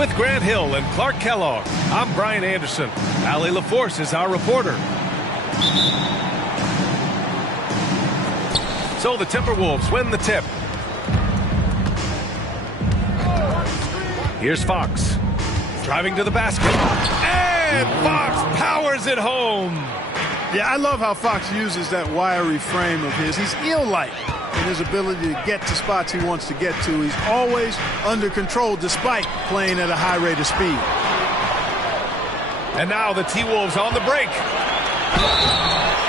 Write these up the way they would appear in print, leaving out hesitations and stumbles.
With Grant Hill and Clark Kellogg, I'm Brian Anderson. Allie LaForce is our reporter. So the Timberwolves win the tip. Here's Fox. Driving to the basket. And Fox powers it home. Yeah, I love how Fox uses that wiry frame of his. He's eel-like in his ability to get to spots he wants to get to. He's always under control despite playing at a high rate of speed. And now the T-Wolves on the break.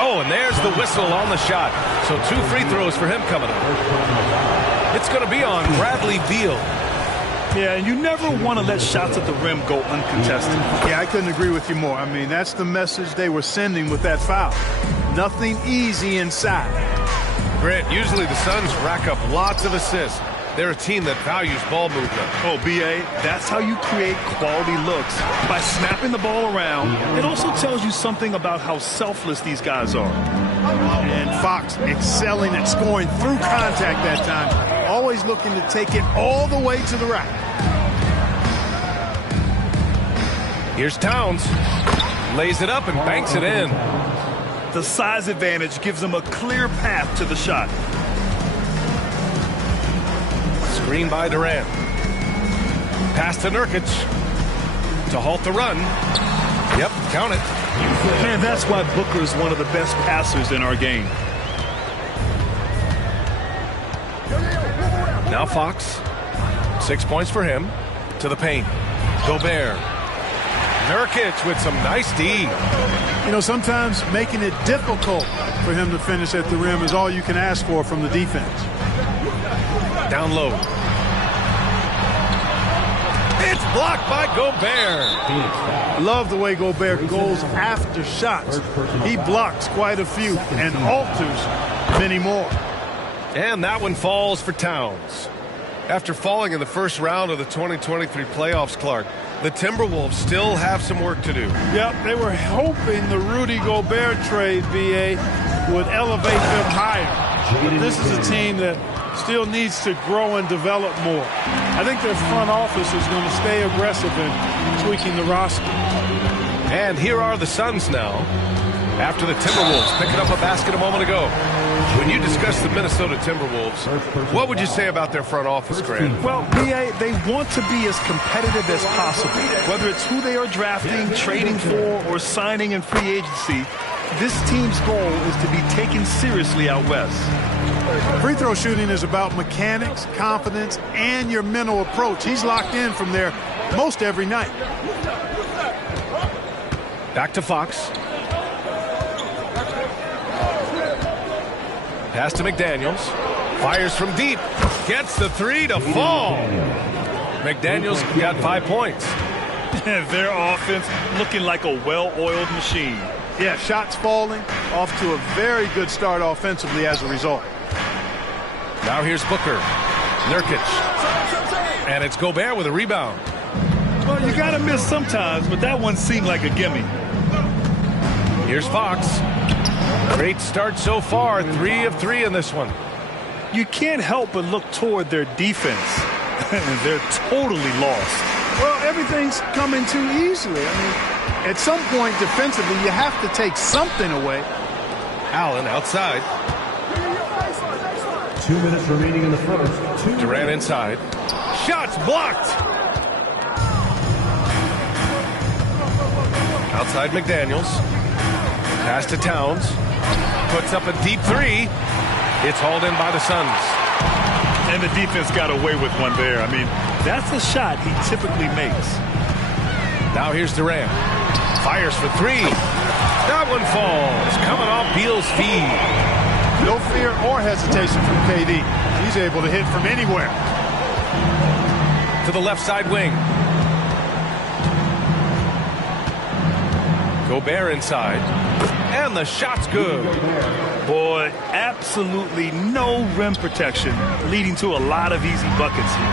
Oh, and there's the whistle on the shot. So 2 free throws for him coming up. It's going to be on Bradley Beal. Yeah, and you never want to let shots at the rim go uncontested. Yeah, I couldn't agree with you more. I mean, that's the message they were sending with that foul. Nothing easy inside. Grant, usually the Suns rack up lots of assists. They're a team that values ball movement. Oh, B.A., that's how you create quality looks, by snapping the ball around. It also tells you something about how selfless these guys are. And Fox excelling at scoring through contact that time, always looking to take it all the way to the rack. Here's Towns. Lays it up and banks it in. The size advantage gives him a clear path to the shot. Screen by Durant. Pass to Nurkic. To halt the run. Yep, count it. Man, that's why Booker is one of the best passers in our game. Now Fox. 6 points for him. To the paint. Gobert. Nurkic with some nice D. You know, sometimes making it difficult for him to finish at the rim is all you can ask for from the defense. Down low. It's blocked by Gobert. Love the way Gobert goes after shots. He blocks quite a few and alters many more. And that one falls for Towns. After falling in the first round of the 2023 playoffs, Clark, the Timberwolves still have some work to do. Yep, they were hoping the Rudy Gobert trade, B.A., would elevate them higher. But this is a team that still needs to grow and develop more. I think their front office is going to stay aggressive in tweaking the roster. And here are the Suns now, after the Timberwolves picking up a basket a moment ago. When you discuss the Minnesota Timberwolves, what would you say about their front office, Grant? Well, B.A., they want to be as competitive as possible. Whether it's who they are drafting, trading for, or signing in free agency, this team's goal is to be taken seriously out west. Free throw shooting is about mechanics, confidence, and your mental approach. He's locked in from there most every night. Back to Fox. Pass to McDaniels. Fires from deep. Gets the 3 to fall. McDaniels got 5 points. Their offense looking like a well-oiled machine. Yeah, shots falling, off to a very good start offensively as a result. Now here's Booker. Nurkic. And it's Gobert with a rebound. Well, you got to miss sometimes, but that one seemed like a gimme. Here's Fox. Great start so far. 3 of 3 in this one. You can't help but look toward their defense. They're totally lost. Well, everything's coming too easily. I mean, at some point defensively, you have to take something away. Allen outside. 2 minutes remaining in the first. Durant inside. Shots blocked. Outside McDaniels. Pass to Towns. Puts up a deep 3. It's hauled in by the Suns. And the defense got away with one there. I mean, that's a shot he typically makes. Now here's Durant. Fires for 3. That one falls. Coming off Beal's feed. No fear or hesitation from KD. He's able to hit from anywhere. To the left side wing. Gobert inside. And the shot's good. Boy, absolutely no rim protection, leading to a lot of easy buckets here.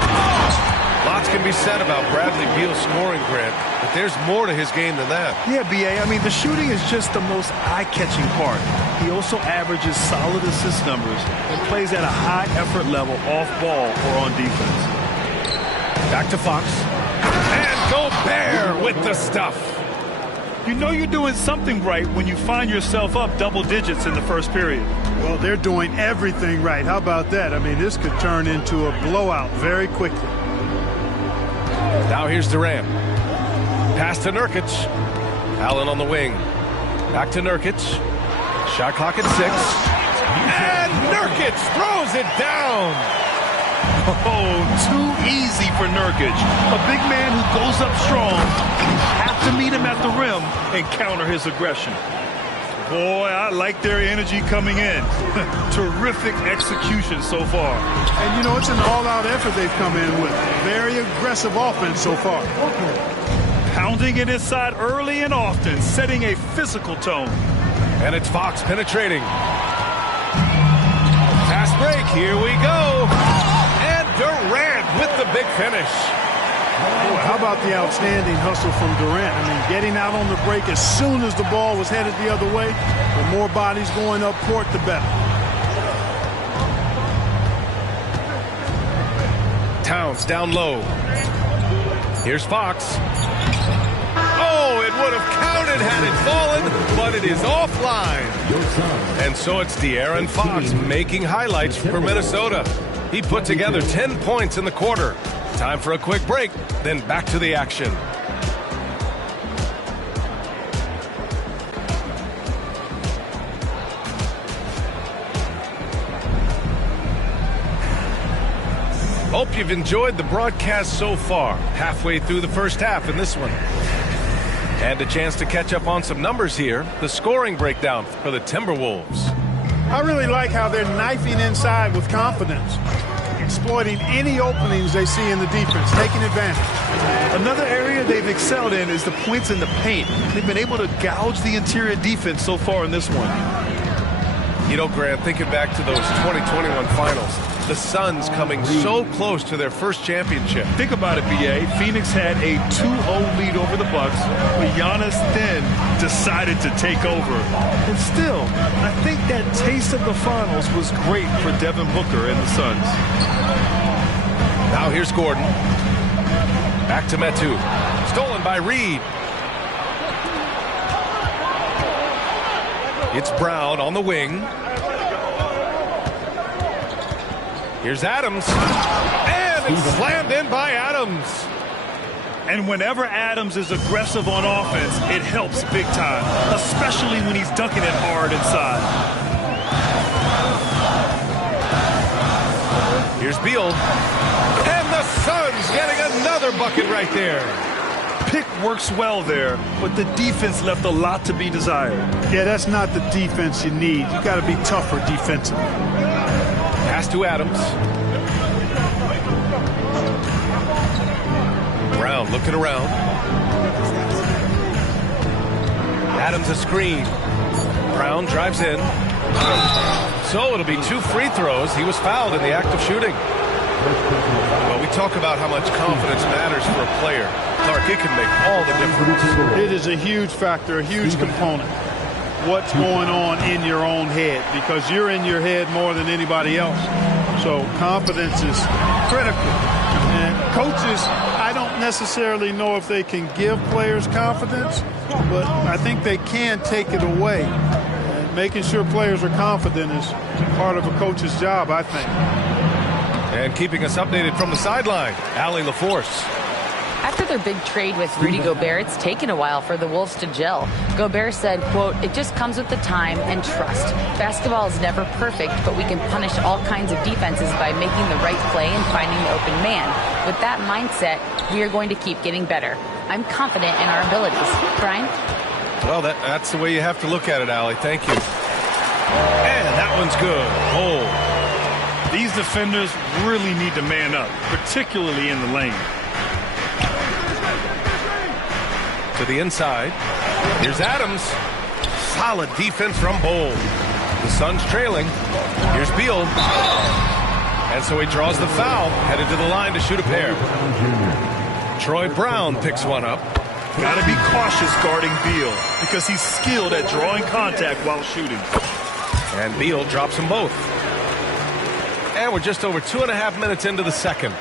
Lots can be said about Bradley Beal's scoring, Grant, but there's more to his game than that. Yeah, B.A., I mean, the shooting is just the most eye-catching part. He also averages solid assist numbers and plays at a high-effort level off ball or on defense. Back to Fox. And Gobert with the stuff. You know you're doing something right when you find yourself up double digits in the first period. Well, they're doing everything right. How about that? I mean, this could turn into a blowout very quickly. Now here's Durant. Pass to Nurkic. Allen on the wing. Back to Nurkic. Shot clock at 6. And Nurkic throws it down. Oh, too easy for Nurkic. A big man who goes up strong. Have to meet him at the rim and counter his aggression. Boy, I like their energy coming in. Terrific execution so far. And, you know, it's an all-out effort they've come in with. Very aggressive offense so far. Pounding it inside early and often, setting a physical tone. And it's Fox penetrating. Fast break, here we go. And Durant with the big finish. Boy, how about the outstanding hustle from Durant? I mean, getting out on the break as soon as the ball was headed the other way. The more bodies going up court, the better. Towns down low. Here's Fox. Oh, it would have counted had it fallen, but it is offline. And so it's De'Aaron Fox making highlights for Minnesota. He put together 10 points in the quarter. Time for a quick break, then back to the action. Hope you've enjoyed the broadcast so far. Halfway through the first half in this one. And a chance to catch up on some numbers here. The scoring breakdown for the Timberwolves. I really like how they're knifing inside with confidence. Exploiting any openings they see in the defense, taking advantage. Another area they've excelled in is the points in the paint. They've been able to gouge the interior defense so far in this one. You know, Grant, thinking back to those 2021 finals, the Suns coming so close to their first championship. Think about it, B.A. Phoenix had a 2-0 lead over the Bucks, but Giannis then decided to take over. And still, I think that taste of the finals was great for Devin Booker and the Suns. Now here's Gordon. Back to Metu. Stolen by Reed. It's Brown on the wing. Here's Adams. And it's slammed in by Adams. And whenever Adams is aggressive on offense, it helps big time, especially when he's dunking it hard inside. Here's Beal. And the Suns getting another bucket right there. Pick works well there, but the defense left a lot to be desired. Yeah, that's not the defense you need. You got to be tougher defensively. Pass to Adams. Brown looking around. Adams a screen. Brown drives in. So it'll be 2 free throws. He was fouled in the act of shooting. Well, we talk about how much confidence matters for a player. Clark, it can make all the difference. It is a huge factor, a huge component. What's going on in your own head, because you're in your head more than anybody else. So confidence is critical. And coaches, I don't necessarily know if they can give players confidence, but I think they can take it away. And making sure players are confident is part of a coach's job, I think. And keeping us updated from the sideline, Allie LaForce. After their big trade with Rudy Gobert, it's taken a while for the Wolves to gel. Gobert said, quote, "It just comes with the time and trust. Basketball is never perfect, but we can punish all kinds of defenses by making the right play and finding the open man. With that mindset, we are going to keep getting better. I'm confident in our abilities." Brian? Well, that's the way you have to look at it, Allie. Thank you. And that one's good. Oh. These defenders really need to man up, particularly in the lane. To the inside. Here's Adams. Solid defense from Bowl. The Suns trailing. Here's Beal. And so he draws the foul, headed to the line to shoot a pair. Troy Brown picks one up. Got to be cautious guarding Beal because he's skilled at drawing contact while shooting. And Beal drops them both. And we're just over 2.5 minutes into the second.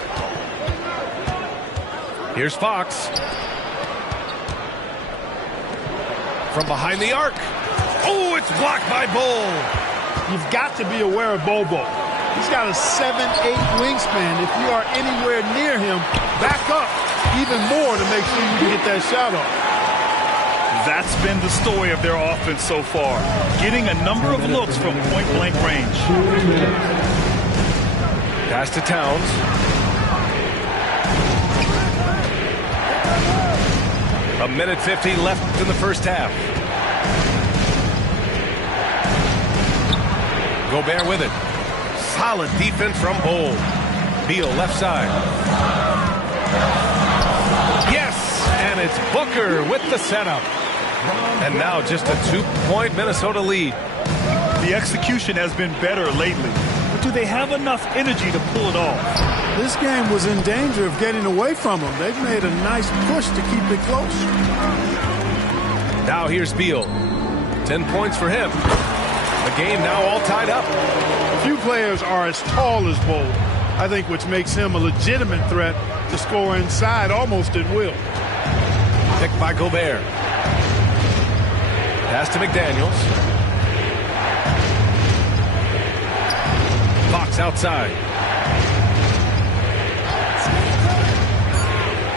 Here's Fox. From behind the arc. Oh, it's blocked by Bull. You've got to be aware of Bobo. He's got a 7'8" wingspan. If you are anywhere near him, back up even more to make sure you can get that shot off. That's been the story of their offense so far, getting a number of looks from point-blank range. Pass to Towns. A minute 50 left in the first half. Gobert with it. Solid defense from Bull. Beal left side. Yes, and it's Booker with the setup. And now just a 2-point Minnesota lead. The execution has been better lately. But do they have enough energy to pull it off? This game was in danger of getting away from them. They've made a nice push to keep it close. Now here's Beal. 10 points for him. The game now all tied up. Few players are as tall as Bull, I think, which makes him a legitimate threat to score inside almost at will. Picked by Gobert. Pass to McDaniels. Fox outside.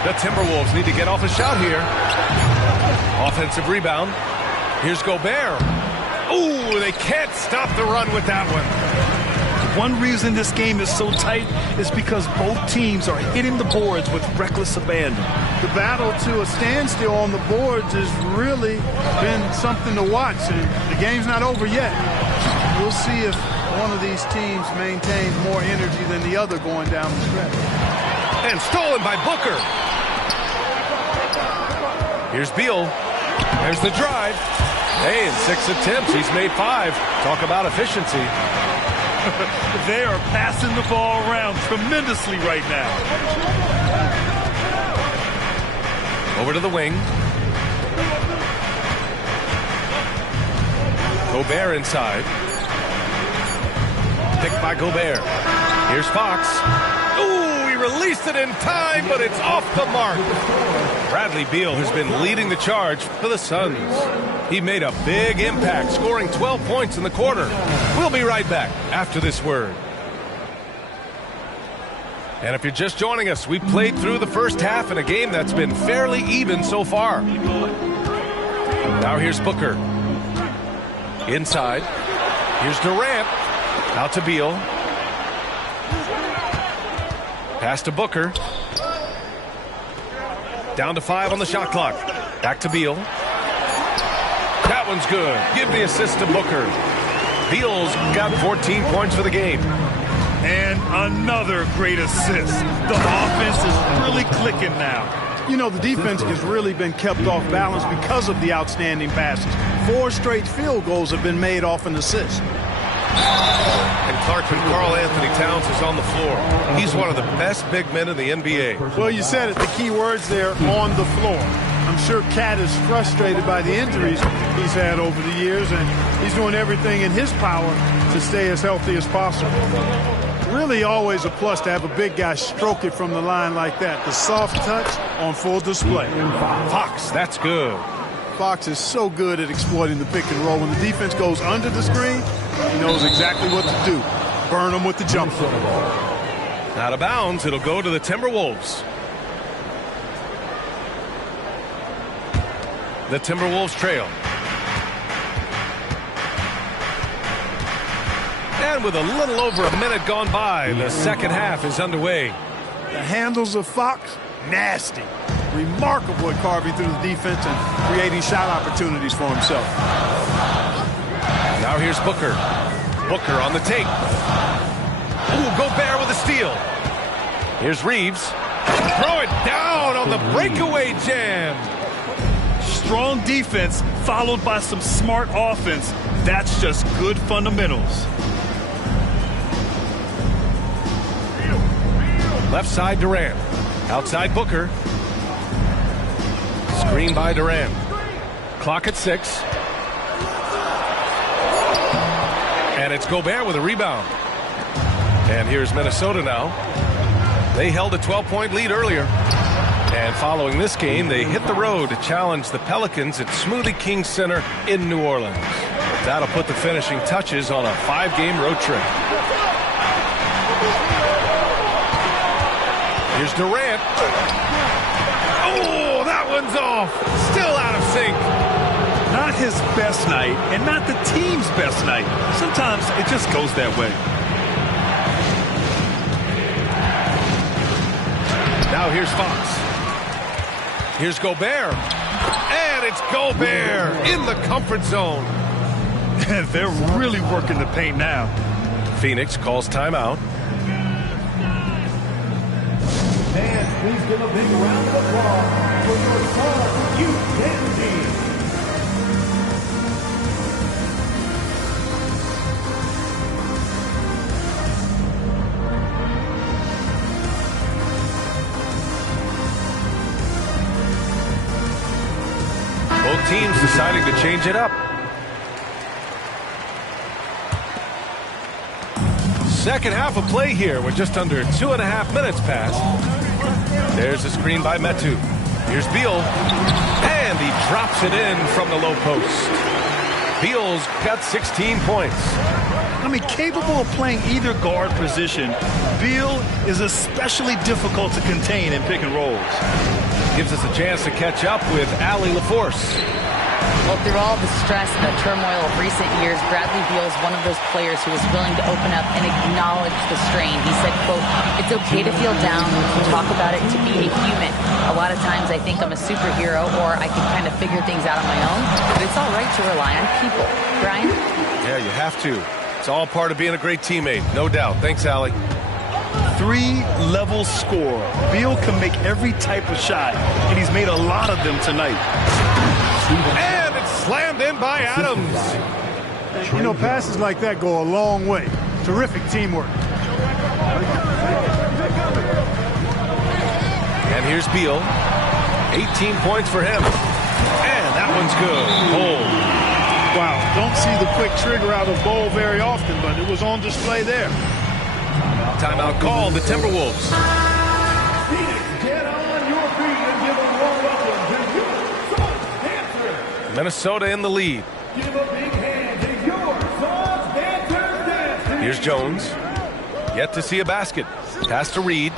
The Timberwolves need to get off a shot here. Offensive rebound. Here's Gobert. Ooh, they can't stop the run with that one. One reason this game is so tight is because both teams are hitting the boards with reckless abandon. The battle to a standstill on the boards has really been something to watch, and the game's not over yet. We'll see if one of these teams maintains more energy than the other going down the stretch. And stolen by Booker. Here's Beal. There's the drive. Hey, in 6 attempts, he's made 5. Talk about efficiency. They are passing the ball around tremendously right now. Over to the wing. Gobert inside. Picked by Gobert. Here's Fox. Ooh, he released it in time, but it's off the mark. Bradley Beal has been leading the charge for the Suns. He made a big impact, scoring 12 points in the quarter. We'll be right back after this word. And if you're just joining us, we played through the first half in a game that's been fairly even so far. Now here's Booker. Inside. Here's Durant. Out to Beal. Pass to Booker. Down to 5 on the shot clock. Back to Beal. That one's good. Give the assist to Booker. Beal's got 14 points for the game. And another great assist. The offense is really clicking now. You know, the defense has really been kept off balance because of the outstanding passes. 4 straight field goals have been made off an assist. And Clarkson, Karl Anthony Towns is on the floor. He's one of the best big men in the NBA. Well, you said it, the key words there, on the floor. I'm sure Cat is frustrated by the injuries he's had over the years, and he's doing everything in his power to stay as healthy as possible. Really always a plus to have a big guy stroke it from the line like that. The soft touch on full display. Fox, that's good. Fox is so good at exploiting the pick and roll. When the defense goes under the screen, he knows exactly what to do. Burn them with the jump foot. Out of bounds, it'll go to the Timberwolves. The Timberwolves trail. And with a little over a minute gone by, the second half is underway. The handles of Fox, nasty. Remarkable at carving through the defense and creating shot opportunities for himself. Now here's Booker. Booker on the take. Ooh, Gobert with a steal. Here's Reeves. Throw it down on the breakaway jam. Strong defense followed by some smart offense. That's just good fundamentals. Left side Durant. Outside Booker. Screen by Durant. Clock at 6. And it's Gobert with a rebound. And here's Minnesota now. They held a 12-point lead earlier. And following this game, they hit the road to challenge the Pelicans at Smoothie King Center in New Orleans. That'll put the finishing touches on a 5-game road trip. Here's Durant. Oh, that one's off. Still out of sync. Not his best night, and not the team's best night. Sometimes it just goes that way. Now here's Fox. Here's Gobert. And it's Gobert in the comfort zone. They're really working the paint now. Phoenix calls timeout. Fans, please give a big round of applause for your Suns U10 team. Both teams deciding to change it up. Second half of play here with just under 2.5 minutes passed. There's a screen by Metu. Here's Beal. And he drops it in from the low post. Beal's got 16 points. I mean, capable of playing either guard position, Beal is especially difficult to contain in pick and rolls. Gives us a chance to catch up with Allie LaForce. Well, through all the stress and the turmoil of recent years, Bradley Beal is one of those players who is willing to open up and acknowledge the strain. He said, quote, "It's okay to feel down. We can talk about it, to be a human. A lot of times I think I'm a superhero or I can kind of figure things out on my own, but it's all right to rely on people." Brian? Yeah, you have to. It's all part of being a great teammate, no doubt. Thanks, Allie. 3-level scorer. Beal can make every type of shot, and he's made a lot of them tonight. And it's slammed in by Adams. You know, passes like that go a long way. Terrific teamwork. And here's Beal. 18 points for him. And that one's good. Bold. Wow, don't see the quick trigger out of Bowl very often, but it was on display there. Timeout called, the Timberwolves. Phoenix, get on your feet and give a warm welcome to your Suns dancers. Minnesota in the lead. Give a big hand to your Suns dancers. Here's Jones. Yet to see a basket. Pass to Reed.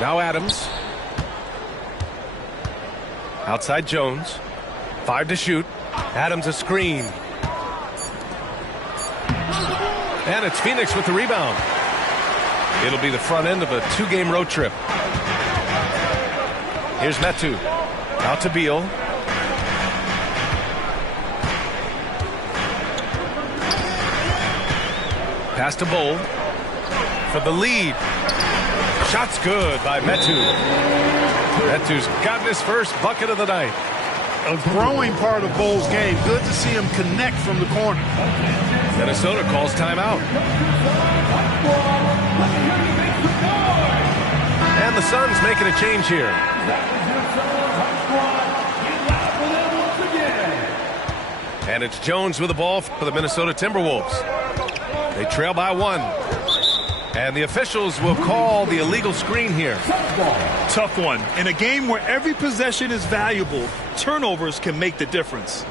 Now Adams. Outside Jones. 5 to shoot. Adams a screen. And it's Phoenix with the rebound. It'll be the front end of a 2-game road trip. Here's Metu. Out to Beal. Pass to Bowl. For the lead. Shot's good by Metu. Metu's gotten his first bucket of the night. A growing part of Bowl's game. Good to see him connect from the corner. Minnesota calls timeout. And the Suns making a change here. And it's Jones with the ball for the Minnesota Timberwolves. They trail by 1. And the officials will call the illegal screen here. Tough one. In a game where every possession is valuable, turnovers can make the difference.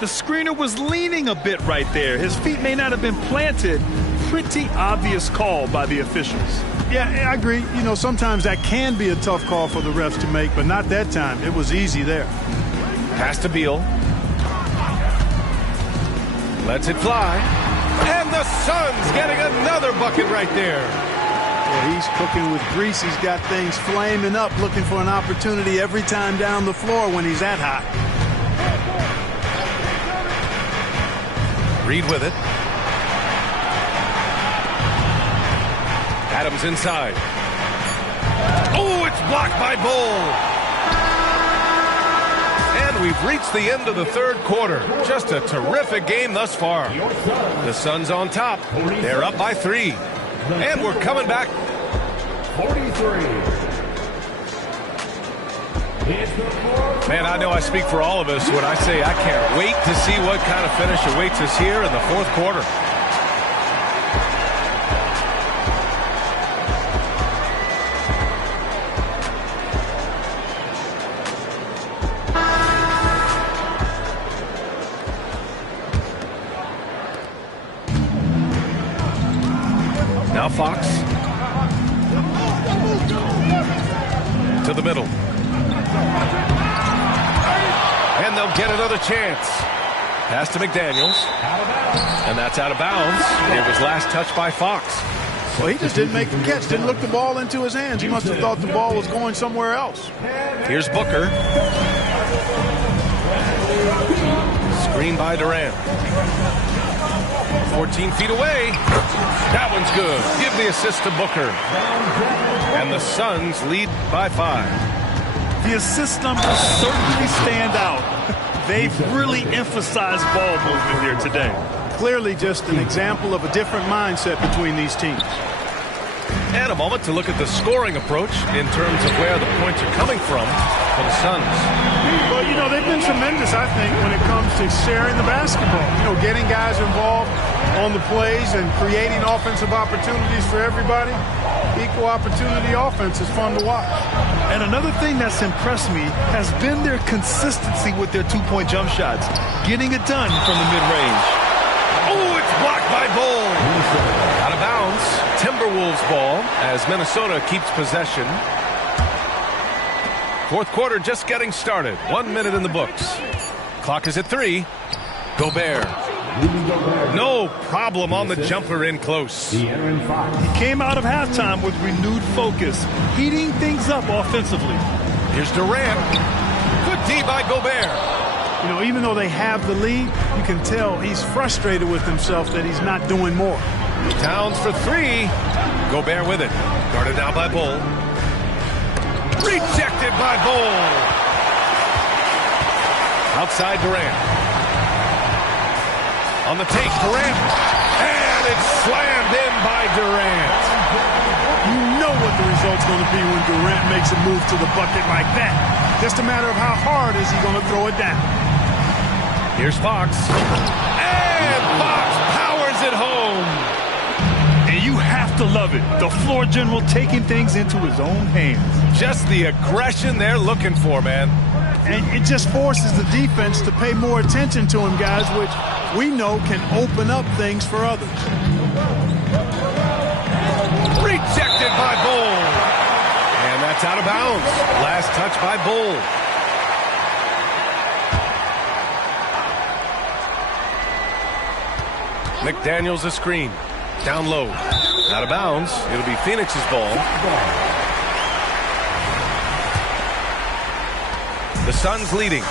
The screener was leaning a bit right there. His feet may not have been planted. Pretty obvious call by the officials. Yeah, I agree. You know, sometimes that can be a tough call for the refs to make, but not that time. It was easy there. Pass to Beal. Lets it fly. And the Suns getting another bucket right there. Yeah, he's cooking with grease. He's got things flaming up, looking for an opportunity every time down the floor when he's that hot. Reed with it. Adams inside. Oh, it's blocked by Bull. And we've reached the end of the third quarter. Just a terrific game thus far. The Suns on top. They're up by 3. And we're coming back. 43. Man, I know I speak for all of us when I say I can't wait to see what kind of finish awaits us here in the fourth quarter. And they'll get another chance. Pass to McDaniels. And that's out of bounds. It was last touched by Fox. Well, he just didn't make the catch, didn't look the ball into his hands. He must have thought the ball was going somewhere else. Here's Booker. Screen by Durant. 14 feet away. That one's good. Give the assist to Booker. And the Suns lead by 5. The assist numbers certainly stand out. They've really emphasized ball movement here today. Clearly just an example of a different mindset between these teams. And a moment to look at the scoring approach in terms of where the points are coming from for the Suns. Well, you know, they've been tremendous, I think, when it comes to sharing the basketball. You know, getting guys involved on the plays and creating offensive opportunities for everybody. Equal opportunity offense is fun to watch. And another thing that's impressed me has been their consistency with their two-point jump shots, getting it done from the mid-range. Oh, it's blocked by Bull. Out of bounds. Timberwolves ball as Minnesota keeps possession. Fourth quarter just getting started. 1 minute in the books. Clock is at 3. Gobert. No problem on the jumper in close. He came out of halftime with renewed focus, heating things up offensively. Here's Durant. Good D by Gobert. You know, even though they have the lead, you can tell he's frustrated with himself that he's not doing more. Towns for 3. Gobert with it. Guarded now by Bull. Rejected by Bull. Outside Durant. On the take, Durant. And it's slammed in by Durant. You know what the result's going to be when Durant makes a move to the bucket like that. Just a matter of how hard is he going to throw it down. Here's Fox. And Fox powers it home. And you have to love it. The floor general taking things into his own hands. Just the aggression they're looking for, man. And it just forces the defense to pay more attention to him, guys, which we know can open up things for others. Rejected by Bull. And that's out of bounds. Last touch by Bull. McDaniels a screen. Down low. Out of bounds. It'll be Phoenix's ball. The Suns leading.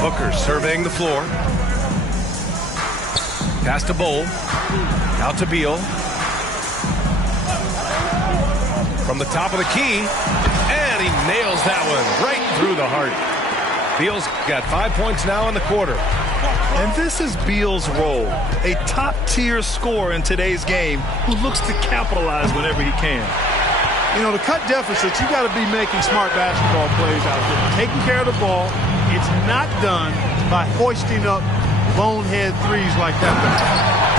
Booker surveying the floor. Pass to Bull. Out to Beal. From the top of the key. And he nails that one right through the heart. Beal's got 5 points now in the quarter. And this is Beal's role, a top-tier scorer in today's game who looks to capitalize whenever he can. You know, to cut deficits, you got to be making smart basketball plays out there. Taking care of the ball. It's not done by hoisting up bonehead threes like that.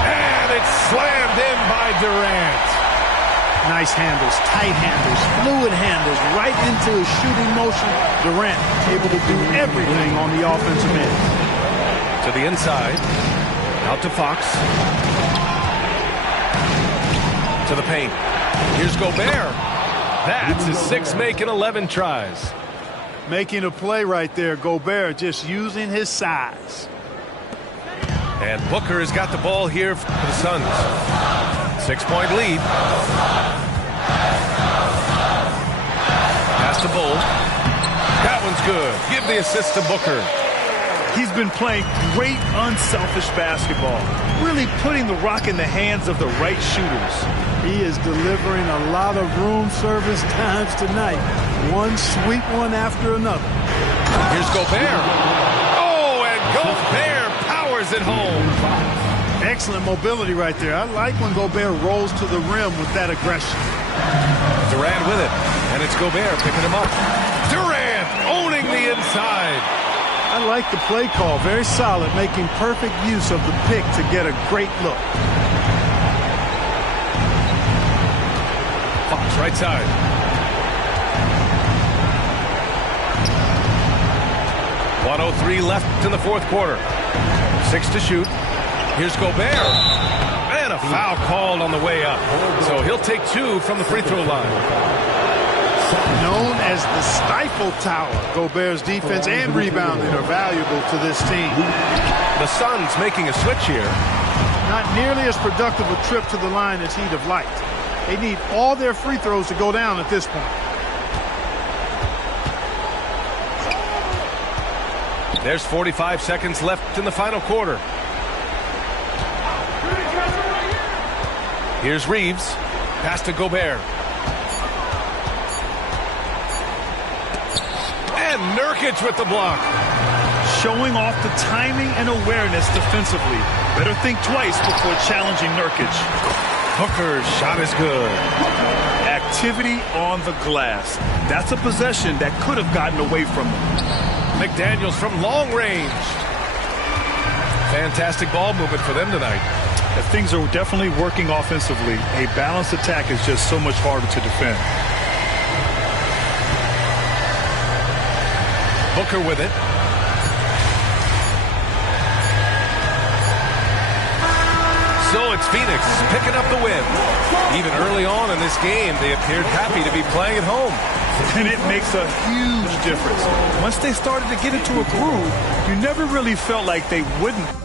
And it's slammed in by Durant. Nice handles, tight handles, fluid handles, right into his shooting motion. Durant able to do everything on the offensive end. To the inside. Out to Fox. To the paint. Here's Gobert. That's his 6 make in 11 tries. Making a play right there. Gobert just using his size. And Booker has got the ball here for the Suns. 6-point lead. Pass to Bull. That one's good. Give the assist to Booker. He's been playing great unselfish basketball, really putting the rock in the hands of the right shooters. He is delivering a lot of room service times tonight. One sweet one after another. Here's Gobert. Oh, and Gobert powers it home. Excellent mobility right there. I like when Gobert rolls to the rim with that aggression. Durant with it, and it's Gobert picking him up. Durant owning the inside. I like the play call. Very solid, making perfect use of the pick to get a great look. Fox right side. .103 left in the fourth quarter. 6 to shoot. Here's Gobert. And a foul called on the way up. So he'll take 2 from the free throw line. Known as the Stifle Tower, Gobert's defense and rebounding are valuable to this team. The Suns making a switch here. Not nearly as productive a trip to the line as he'd have liked. They need all their free throws to go down at this point. There's 45 seconds left in the final quarter. Here's Reeves. Pass to Gobert. And Nurkic with the block. Showing off the timing and awareness defensively. Better think twice before challenging Nurkic. Booker's shot is good. Activity on the glass. That's a possession that could have gotten away from him. McDaniels from long range. Fantastic ball movement for them tonight. Things are definitely working offensively. A balanced attack is just so much harder to defend. Booker with it. So it's Phoenix picking up the win. Even early on in this game, they appeared happy to be playing at home. And it makes a huge difference. Once they started to get into a groove, you never really felt like they wouldn't.